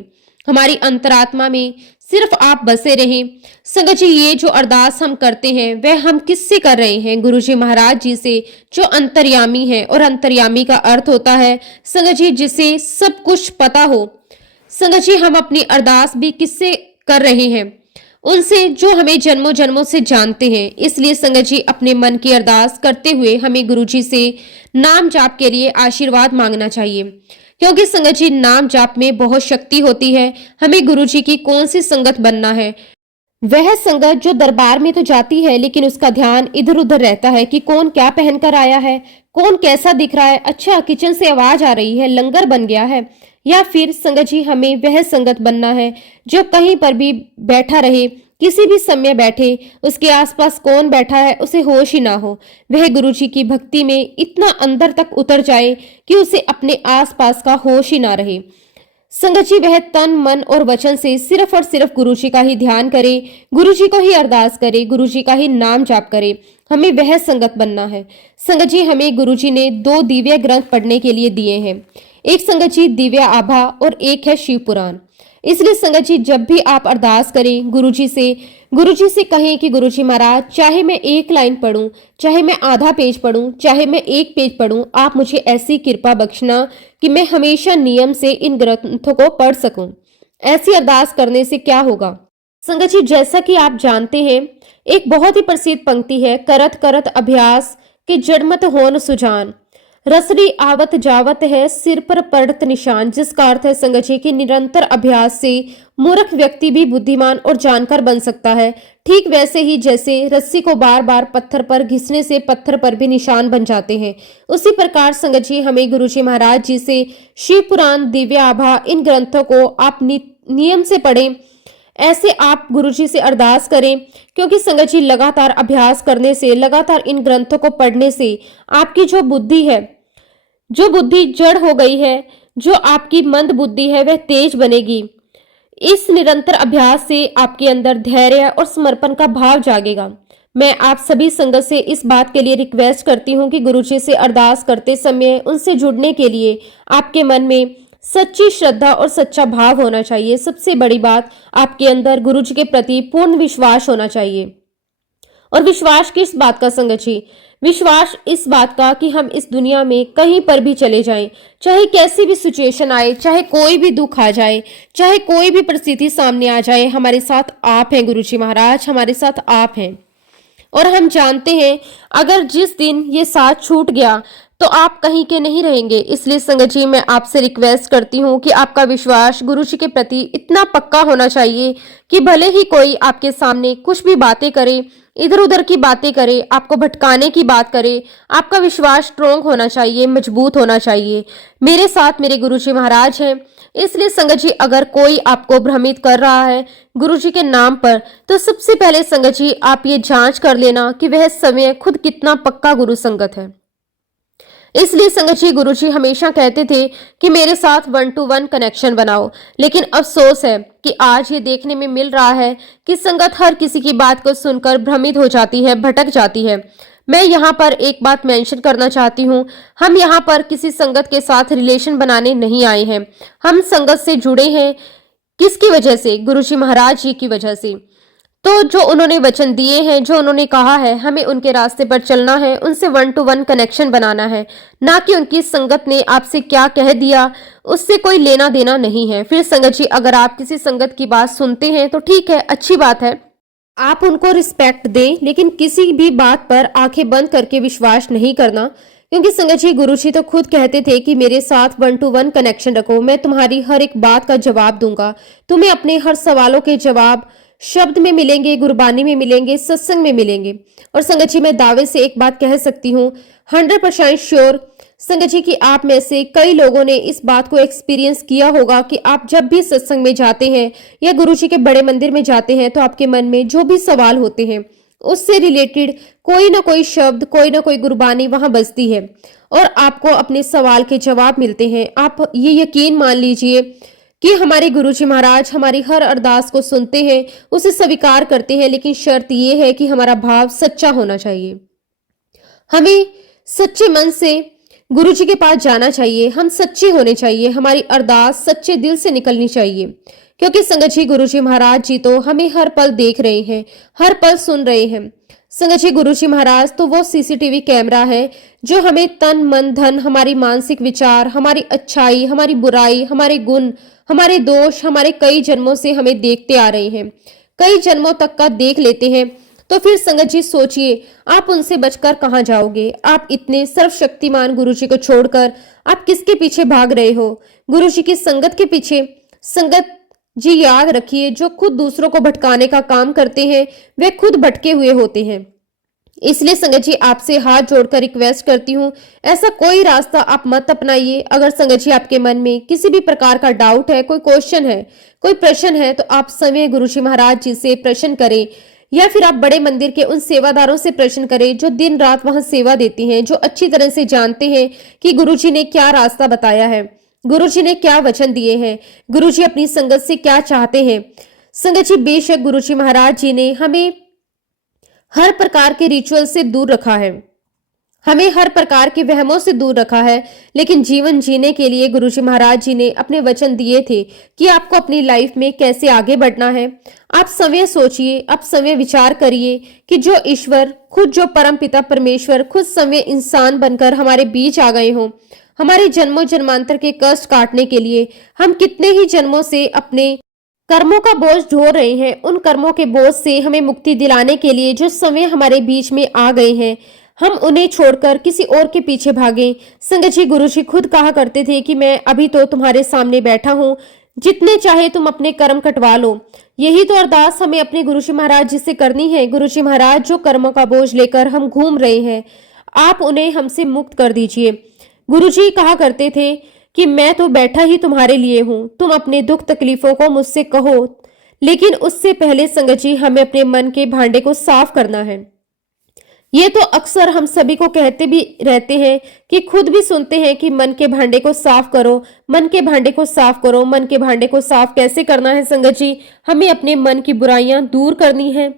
हमारी अंतरात्मा में सिर्फ आप बसे रहें। संगत जी, ये जो अरदास हम करते हैं वह हम किससे कर रहे हैं? गुरुजी महाराज जी से, जो अंतर्यामी है। और अंतर्यामी का अर्थ होता है संगत जी जिसे सब कुछ पता हो। संगत जी, हम अपनी अरदास भी किससे कर रहे हैं? उनसे जो हमें जन्मों जन्मों से जानते हैं। इसलिए संगत जी, अपने मन की अरदास करते हुए हमें गुरुजी से नाम जाप के लिए आशीर्वाद मांगना चाहिए, क्योंकि संगत जी नाम जाप में बहुत शक्ति होती है। हमें गुरुजी की कौन सी संगत बनना है? वह संगत जो दरबार में तो जाती है लेकिन उसका ध्यान इधर उधर रहता है कि कौन क्या पहनकर आया है, कौन कैसा दिख रहा है, अच्छा किचन से आवाज आ रही है, लंगर बन गया है। या फिर संगत जी, हमें वह संगत बनना है जो कहीं पर भी बैठा रहे, किसी भी समय बैठे, उसके आसपास कौन बैठा है उसे होश ही ना हो। वह गुरुजी की भक्ति में इतना अंदर तक उतर जाए कि उसे अपने आसपास का होश ही ना रहे। संगत जी, वह तन मन और वचन से सिर्फ और सिर्फ गुरुजी का ही ध्यान करे, गुरुजी को ही अरदास करे, गुरुजी का ही नाम जाप करे। हमें वह संगत बनना है। संगत जी, हमें गुरुजी ने 2 दिव्य ग्रंथ पढ़ने के लिए दिए हैं। एक संगत जी दिव्य आभा और एक है शिव पुराण। इसलिए संगत जी, जब भी आप अरदास करें गुरुजी से कहें कि गुरुजी महाराज, चाहे मैं 1 लाइन पढ़ूं, चाहे मैं आधा पेज पढ़ूं, चाहे मैं 1 पेज पढ़ूं, आप मुझे ऐसी कृपा बख्शना कि मैं हमेशा नियम से इन ग्रंथों को पढ़ सकूं। ऐसी अरदास करने से क्या होगा? संगत जी, जैसा कि आप जानते हैं, एक बहुत ही प्रसिद्ध पंक्ति है, करत करत अभ्यास के जड़मत होन सुजान, रसरी आवत जावत है सिर पर पड़त निशान। जिसका अर्थ है संगत जी कि निरंतर अभ्यास से मूर्ख व्यक्ति भी बुद्धिमान और जानकार बन सकता है। ठीक वैसे ही जैसे रस्सी को बार बार पत्थर पर घिसने से पत्थर पर भी निशान बन जाते हैं, उसी प्रकार संगत जी हमें गुरुजी महाराज जी से शिव पुराण, दिव्य आभा, इन ग्रंथों को आप नियम से पढ़ें। ऐसे आप गुरुजी से अरदास करें, क्योंकि संगत जी लगातार अभ्यास करने से, लगातार इन ग्रंथों को पढ़ने से आपकी जो बुद्धि है, जो बुद्धि जड़ हो गई है, जो आपकी मंद बुद्धि है, वह तेज बनेगी। इस निरंतर अभ्यास से आपके अंदर धैर्य और समर्पण का भाव जागेगा। मैं आप सभी संगत से इस बात के लिए रिक्वेस्ट करती हूँ कि गुरुजी से अरदास करते समय उनसे जुड़ने के लिए आपके मन में सच्ची श्रद्धा और सच्चा भाव होना चाहिए। सबसे बड़ी बात, आपके अंदर गुरुजी के प्रति पूर्ण विश्वास होना चाहिए। और विश्वास किस बात का संगत जी? विश्वास इस बात का कि हम इस दुनिया में कहीं पर भी चले जाएं, चाहे कैसी भी सिचुएशन आए, चाहे कोई भी दुख आ जाए, चाहे कोई भी परिस्थिति सामने आ जाए, हमारे साथ आप हैं गुरुजी महाराज, हमारे साथ आप हैं। और हम जानते हैं अगर जिस दिन ये साथ छूट गया तो आप कहीं के नहीं रहेंगे। इसलिए संगत जी, मैं आपसे रिक्वेस्ट करती हूँ कि आपका विश्वास गुरुजी के प्रति इतना पक्का होना चाहिए कि भले ही कोई आपके सामने कुछ भी बातें करे, इधर उधर की बातें करे, आपको भटकाने की बात करे, आपका विश्वास स्ट्रोंग होना चाहिए, मजबूत होना चाहिए। मेरे साथ मेरे गुरुजी महाराज हैं। इसलिए संगत जी, अगर कोई आपको भ्रमित कर रहा है गुरुजी के नाम पर, तो सबसे पहले संगत जी आप ये जांच कर लेना कि वह समय खुद कितना पक्का गुरु संगत है। इसलिए संगत जी, गुरुजी हमेशा कहते थे कि मेरे साथ 1-to-1 कनेक्शन बनाओ, लेकिन अफसोस है कि आज ये देखने में मिल रहा है कि संगत हर किसी की बात को सुनकर भ्रमित हो जाती है, भटक जाती है। मैं यहाँ पर एक बात मेंशन करना चाहती हूँ, हम यहाँ पर किसी संगत के साथ रिलेशन बनाने नहीं आए हैं। हम संगत से जुड़े हैं किसकी वजह से? गुरुजी महाराज जी की वजह से। तो जो उन्होंने वचन दिए हैं, जो उन्होंने कहा है, हमें उनके रास्ते पर चलना है, उनसे 1-to-1 कनेक्शन बनाना है, ना कि उनकी संगत ने आपसे क्या कह दिया उससे कोई लेना देना नहीं है। फिर संगत जी, अगर आप किसी संगत की बात सुनते हैं तो ठीक है, अच्छी बात है, आप उनको रिस्पेक्ट दें, लेकिन किसी भी बात पर आंखें बंद करके विश्वास नहीं करना। क्योंकि संगत जी, गुरुजी तो खुद कहते थे कि मेरे साथ 1-to-1 कनेक्शन रखो, मैं तुम्हारी हर एक बात का जवाब दूंगा, तुम्हें अपने हर सवालों के जवाब शब्द में मिलेंगे, गुरबानी में मिलेंगे, सत्संग में मिलेंगे। और संगत जी, मैं दावे से एक बात कह सकती हूँ, 100% श्योर संगत जी कि आप में से कई लोगों ने इस बात को एक्सपीरियंस किया होगा कि आप जब भी सत्संग में जाते हैं या गुरुजी के बड़े मंदिर में जाते हैं तो आपके मन में जो भी सवाल होते हैं उससे रिलेटेड कोई ना कोई शब्द, कोई ना कोई गुरबानी वहां बजती है और आपको अपने सवाल के जवाब मिलते हैं। आप ये यकीन मान लीजिए कि हमारे गुरुजी महाराज हमारी हर अरदास को सुनते हैं, उसे स्वीकार करते हैं, लेकिन शर्त यह है कि हमारा भाव सच्चा होना चाहिए। हमें सच्चे मन से गुरु जी के पास जाना चाहिए, हम सच्चे होने चाहिए, हमारी अरदास सच्चे दिल से निकलनी चाहिए। क्योंकि संगत जी गुरु जी महाराज जी तो हमें हर पल देख रहे हैं, हर पल सुन रहे हैं। संगत जी गुरु जी महाराज तो वो सीसीटीवी कैमरा है जो हमें तन मन धन, हमारी मानसिक विचार, हमारी अच्छाई, हमारी बुराई, हमारे गुण, हमारे दोष, हमारे कई जन्मों से हमें देखते आ रहे हैं, कई जन्मों तक का देख लेते हैं। तो फिर संगत जी सोचिए, आप उनसे बचकर कहां जाओगे? आप इतने सर्वशक्तिमान गुरु जी को छोड़कर आप किसके पीछे भाग रहे हो? गुरु जी की संगत के पीछे। संगत जी याद रखिए, जो खुद दूसरों को भटकाने का काम करते हैं वे खुद भटके हुए होते हैं। इसलिए संगत जी आपसे हाथ जोड़कर रिक्वेस्ट करती हूँ, ऐसा कोई रास्ता आप मत अपनाइए। अगर संगत जी आपके मन में किसी भी प्रकार का डाउट है, कोई क्वेश्चन है, कोई प्रश्न है, तो आप स्वयं गुरु जी महाराज जी से प्रश्न करें, या फिर आप बड़े मंदिर के उन सेवादारों से प्रश्न करें जो दिन रात वहां सेवा देती हैं, जो अच्छी तरह से जानते हैं कि गुरु जी ने क्या रास्ता बताया है, गुरु जी ने क्या वचन दिए हैं, गुरु जी अपनी संगत से क्या चाहते हैं। संगत जी बेशक गुरु जी महाराज जी ने हमें हर प्रकार के रिचुअल से दूर रखा है, हमें हर प्रकार के वहमों से दूर रखा है, लेकिन जीवन जीने के लिए गुरु जी महाराज जी ने अपने वचन दिए थे कि आपको अपनी लाइफ में कैसे आगे बढ़ना है। आप समय सोचिए, आप समय विचार करिए कि जो ईश्वर खुद, जो परम पिता परमेश्वर खुद समय इंसान बनकर हमारे बीच आ गए हों, हमारे जन्मों जन्मांतर के कष्ट काटने के लिए, हम कितने ही जन्मों से अपने कर्मों का बोझ ढो रहे हैं, उन कर्मों के बोझ से हमें मुक्ति दिलाने के लिए जो समय हमारे बीच में आ गए हैं, हम उन्हें छोड़कर किसी और के पीछे भागें। संगत जी गुरु जी खुद कहा करते थे कि मैं अभी तो तुम्हारे सामने बैठा हूं, जितने चाहे तुम अपने कर्म कटवा लो। यही तो अरदास हमें अपने गुरु जी महाराज जी से करनी है। गुरु जी महाराज, जो कर्मों का बोझ लेकर हम घूम रहे हैं, आप उन्हें हमसे मुक्त कर दीजिए। गुरु जी कहा करते थे कि मैं तो बैठा ही तुम्हारे लिए हूं, तुम अपने दुख तकलीफों को मुझसे कहो। लेकिन उससे पहले संगत जी हमें अपने मन के भांडे को साफ करना है। ये तो अक्सर हम सभी को कहते भी रहते हैं कि खुद भी सुनते हैं कि मन के भांडे को साफ करो, मन के भांडे को साफ करो। मन के भांडे को साफ कैसे करना है संगत जी? हमें अपने मन की बुराइयां दूर करनी है,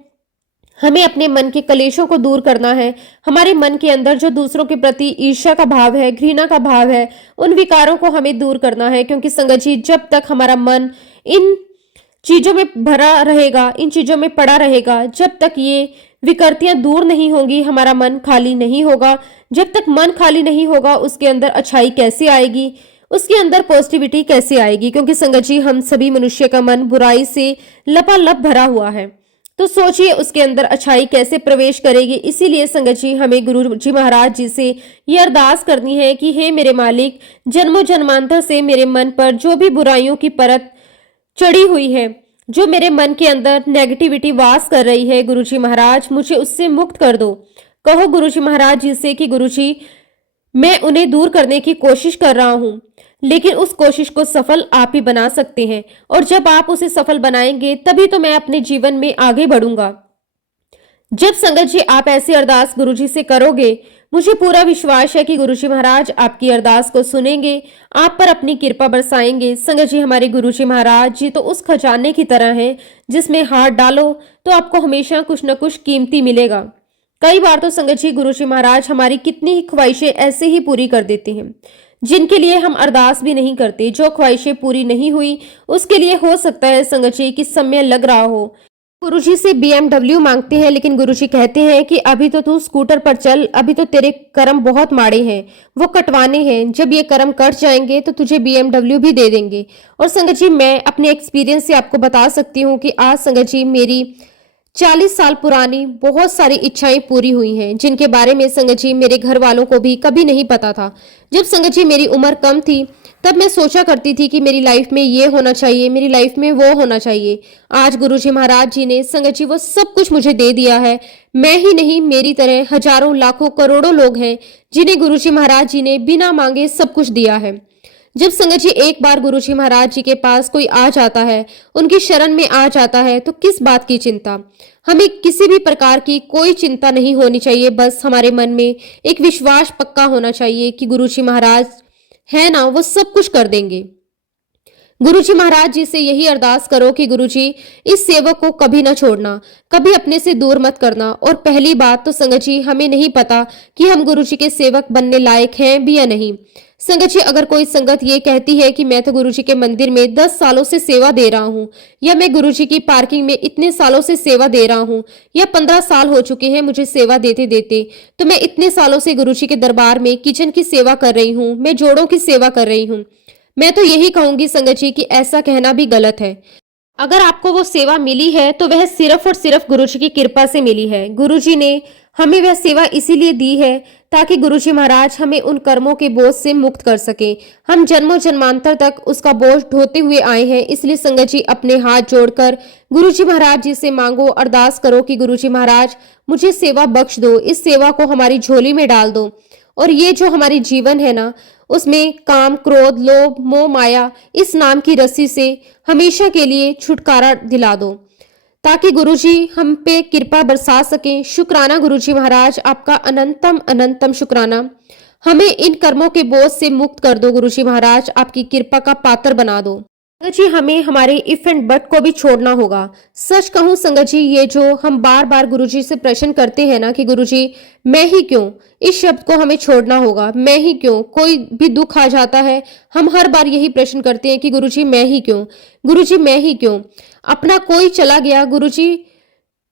हमें अपने मन के कलेशों को दूर करना है। हमारे मन के अंदर जो दूसरों के प्रति ईर्ष्या का भाव है, घृणा का भाव है, उन विकारों को हमें दूर करना है। क्योंकि संगत जी जब तक हमारा मन इन चीजों में भरा रहेगा, इन चीजों में पड़ा रहेगा, जब तक ये विकृतियां दूर नहीं होंगी, हमारा मन खाली नहीं होगा। जब तक मन खाली नहीं होगा, उसके अंदर अच्छाई कैसे आएगी, उसके अंदर पॉजिटिविटी कैसे आएगी? क्योंकि संगत जी हम सभी मनुष्य का मन बुराई से लपालप भरा हुआ है, तो सोचिए उसके अंदर अच्छाई कैसे प्रवेश करेगी। इसीलिए संगत जी हमें गुरु जी महाराज जी से ये अरदास करनी है कि हे मेरे मालिक, जन्मों जन्मांतर से मेरे मन पर जो भी बुराइयों की परत चढ़ी हुई है, जो मेरे मन के अंदर नेगेटिविटी वास कर रही है, गुरु जी महाराज मुझे उससे मुक्त कर दो। कहो गुरु जी महाराज जी से कि गुरु जी मैं उन्हें दूर करने की कोशिश कर रहा हूं, लेकिन उस कोशिश को सफल आप ही बना सकते हैं, और जब आप उसे सफल बनाएंगे तभी तो मैं अपने जीवन में आगे बढ़ूंगा। जब संगत जी आप ऐसी अरदास गुरु जी से करोगे, मुझे पूरा विश्वास है कि गुरु जी महाराज आपकी अरदास को सुनेंगे, आप पर अपनी कृपा बरसाएंगे। संगत जी हमारे गुरु जी महाराज जी तो उस खजाने की तरह हैं जिसमें हाथ डालो तो आपको हमेशा कुछ न कुछ कीमती मिलेगा। कई बार तो संगत जी गुरु जी महाराज हमारी कितनी ही ख्वाहिशें ऐसे ही पूरी कर देते हैं जिनके लिए हम अरदास भी नहीं करते। जो ख्वाहिशें पूरी नहीं हुई उसके लिए हो सकता है संगत जी कि समय लग रहा हो। गुरुजी से BMW मांगते हैं, लेकिन गुरुजी कहते हैं कि अभी तो तू स्कूटर पर चल, अभी तो तेरे कर्म बहुत माड़े हैं, वो कटवाने हैं। जब ये कर्म कट जाएंगे तो तुझे BMW भी दे देंगे। और संगत जी मैं अपने एक्सपीरियंस से आपको बता सकती हूँ कि आज संगत जी मेरी 40 साल पुरानी बहुत सारी इच्छाएं पूरी हुई हैं, जिनके बारे में संगत जी मेरे घर वालों को भी कभी नहीं पता था। जब संगत जी मेरी उम्र कम थी तब मैं सोचा करती थी कि मेरी लाइफ में ये होना चाहिए, मेरी लाइफ में वो होना चाहिए। आज गुरुजी महाराज जी ने संगत जी वो सब कुछ मुझे दे दिया है। मैं ही नहीं, मेरी तरह हजारों लाखों करोड़ों लोग हैं जिन्हें गुरुजी महाराज जी ने बिना मांगे सब कुछ दिया है। जब संगत जी एक बार गुरुजी महाराज जी के पास कोई आ जाता है, उनकी शरण में आ जाता है, तो किस बात की चिंता? हमें किसी भी प्रकार की कोई चिंता नहीं होनी चाहिए। बस हमारे मन में एक विश्वास पक्का होना चाहिए कि गुरुजी महाराज है ना, वो सब कुछ कर देंगे। गुरुजी महाराज जी से यही अरदास करो कि गुरुजी इस सेवक को कभी ना छोड़ना, कभी अपने से दूर मत करना। और पहली बात तो संगत जी, हमें नहीं पता कि हम गुरुजी के सेवक बनने लायक हैं भी या नहीं। संगत जी, अगर कोई संगत ये कहती है कि मैं तो गुरुजी के मंदिर में 10 सालों से सेवा दे रहा हूँ, या मैं गुरुजी की पार्किंग में इतने सालों से सेवा दे रहा हूँ, या 15 साल हो चुके हैं मुझे सेवा देते देते, तो मैं इतने सालों से गुरुजी के दरबार में किचन की सेवा कर रही हूँ, मैं जोड़ों की सेवा कर रही हूँ, मैं तो यही कहूंगी संगत जी कि ऐसा कहना भी गलत है। अगर आपको वो सेवा मिली है तो वह सिर्फ और सिर्फ गुरुजी की कृपा से मिली है। गुरुजी ने हमें वह सेवा इसीलिए दी है ताकि गुरुजी महाराज हमें उन कर्मों के बोझ से मुक्त कर सके। हम जन्मों जन्मांतर तक उसका बोझ ढोते हुए आए हैं। इसलिए संगत जी, अपने हाथ जोड़कर गुरुजी महाराज जी से मांगो, अरदास करो कि गुरुजी महाराज मुझे सेवा बख्श दो, इस सेवा को हमारी झोली में डाल दो, और ये जो हमारी जीवन है ना, उसमें काम, क्रोध, लोभ, मोह, माया, इस नाम की रस्सी से हमेशा के लिए छुटकारा दिला दो, ताकि गुरुजी हम पे कृपा बरसा सकें। शुक्राना गुरुजी महाराज, आपका अनंतम अनंतम शुक्राना। हमें इन कर्मों के बोझ से मुक्त कर दो गुरुजी महाराज, आपकी कृपा का पात्र बना दो। संगत जी, हमें हमारे इफ एंड बट को भी छोड़ना होगा। सच कहूं संगत जी, ये जो हम बार बार गुरुजी से प्रश्न करते हैं ना कि गुरुजी मैं ही क्यों, इस शब्द को हमें छोड़ना होगा। मैं ही क्यों, कोई भी दुख आ जाता है, हम हर बार यही प्रश्न करते हैं कि गुरुजी मैं ही क्यों, गुरुजी मैं ही क्यों, अपना कोई चला गया, गुरुजी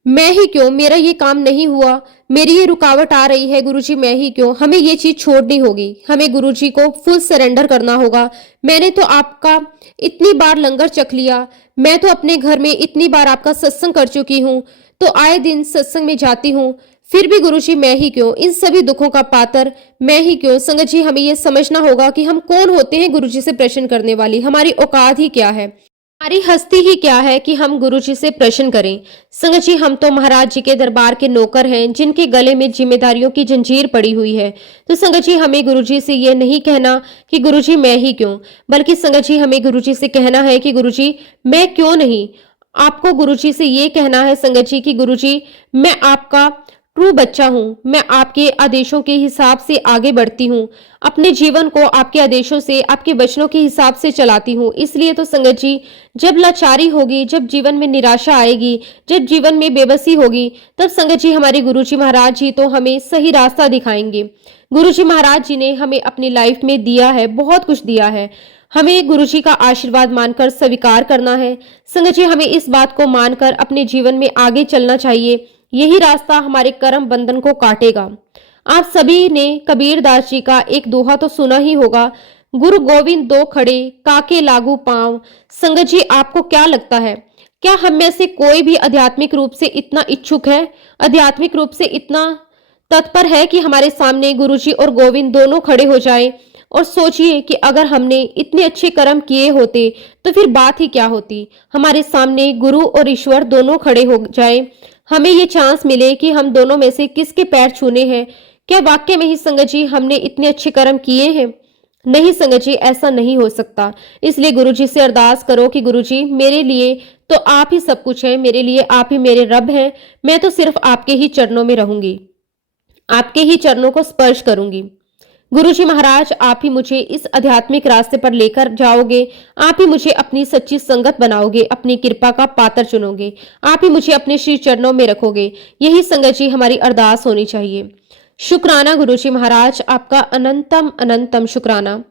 मैं ही क्यों, मेरा ये काम नहीं हुआ, मेरी ये रुकावट आ रही है, गुरुजी मैं ही क्यों। हमें ये चीज छोड़नी होगी, हमें गुरुजी को फुल सरेंडर करना होगा। मैंने तो आपका इतनी बार लंगर चख लिया, मैं तो अपने घर में इतनी बार आपका सत्संग कर चुकी हूँ, तो आए दिन सत्संग में जाती हूँ, फिर भी गुरुजी मैं ही क्यों, इन सभी दुखों का पात्र मैं ही क्यों। संगत जी, हमें ये समझना होगा कि हम कौन होते हैं गुरुजी से प्रश्न करने वाली, हमारी औकात ही क्या है, हमारी हस्ती ही क्या है कि हम गुरुजी से प्रश्न करें। संगत जी, हम तो महाराज जी के दरबार के नौकर हैं, जिनके गले में जिम्मेदारियों की जंजीर पड़ी हुई है। तो संगत जी, हमें गुरुजी से ये नहीं कहना कि गुरुजी मैं ही क्यों, बल्कि संगत जी हमें गुरुजी से कहना है कि गुरुजी मैं क्यों नहीं। आपको गुरुजी से ये कहना है संगत जी कि गुरुजी मैं आपका ट्रू बच्चा हूँ, मैं आपके आदेशों के हिसाब से आगे बढ़ती हूँ, अपने जीवन को आपके आदेशों से, आपके वचनों के हिसाब से चलाती हूँ। इसलिए तो संगत जी, जब लाचारी होगी, जब जीवन में निराशा आएगी, जब जीवन में बेबसी होगी, तब संगत जी हमारे गुरुजी महाराज जी तो हमें सही रास्ता दिखाएंगे। गुरुजी महाराज जी ने हमें अपनी लाइफ में दिया है, बहुत कुछ दिया है, हमें गुरुजी का आशीर्वाद मानकर स्वीकार करना है। संगत जी, हमें इस बात को मानकर अपने जीवन में आगे चलना चाहिए, यही रास्ता हमारे कर्म बंधन को काटेगा। आप सभी ने कबीरदास जी का एक दोहा तो सुना ही होगा, गुरु गोविंद दो खड़े, काके लागू पांव। संगत जी, आपको क्या लगता है, क्या हम में से कोई भी आध्यात्मिक रूप से इतना इच्छुक है, आध्यात्मिक रूप से इतना तत्पर है कि हमारे सामने गुरुजी और गोविंद दोनों खड़े हो जाएं? और सोचिए कि अगर हमने इतने अच्छे कर्म किए होते तो फिर बात ही क्या होती, हमारे सामने गुरु और ईश्वर दोनों खड़े हो जाएं, हमें ये चांस मिले कि हम दोनों में से किसके पैर छूने हैं। क्या वाक्य में ही संगत जी हमने इतने अच्छे कर्म किए हैं? नहीं संगत जी, ऐसा नहीं हो सकता। इसलिए गुरुजी से अरदास करो कि गुरुजी मेरे लिए तो आप ही सब कुछ है, मेरे लिए आप ही मेरे रब हैं, मैं तो सिर्फ आपके ही चरणों में रहूंगी, आपके ही चरणों को स्पर्श करूंगी। गुरुजी महाराज, आप ही मुझे इस आध्यात्मिक रास्ते पर लेकर जाओगे, आप ही मुझे अपनी सच्ची संगत बनाओगे, अपनी कृपा का पात्र चुनोगे, आप ही मुझे अपने श्री चरणों में रखोगे। यही संगत जी हमारी अरदास होनी चाहिए। शुक्राना गुरुजी महाराज, आपका अनंतम अनंतम शुक्राना।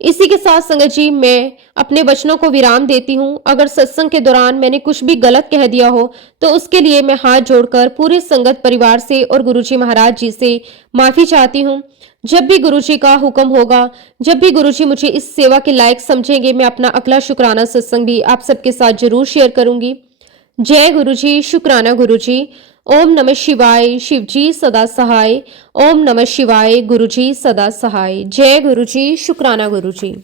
इसी के साथ संगत जी मैं अपने वचनों को विराम देती हूँ। अगर सत्संग के दौरान मैंने कुछ भी गलत कह दिया हो तो उसके लिए मैं हाथ जोड़कर पूरे संगत परिवार से और गुरुजी महाराज जी से माफी चाहती हूँ। जब भी गुरुजी का हुक्म होगा, जब भी गुरुजी मुझे इस सेवा के लायक समझेंगे, मैं अपना अगला शुक्राना सत्संग भी आप सबके साथ जरूर शेयर करूंगी। जय गुरुजी, शुक्राना गुरुजी। ओम नमः शिवाय, शिवजी सदा सहाय। ओम नमः शिवाय, गुरुजी सदा सहाय। जय गुरुजी, शुक्राना गुरुजी।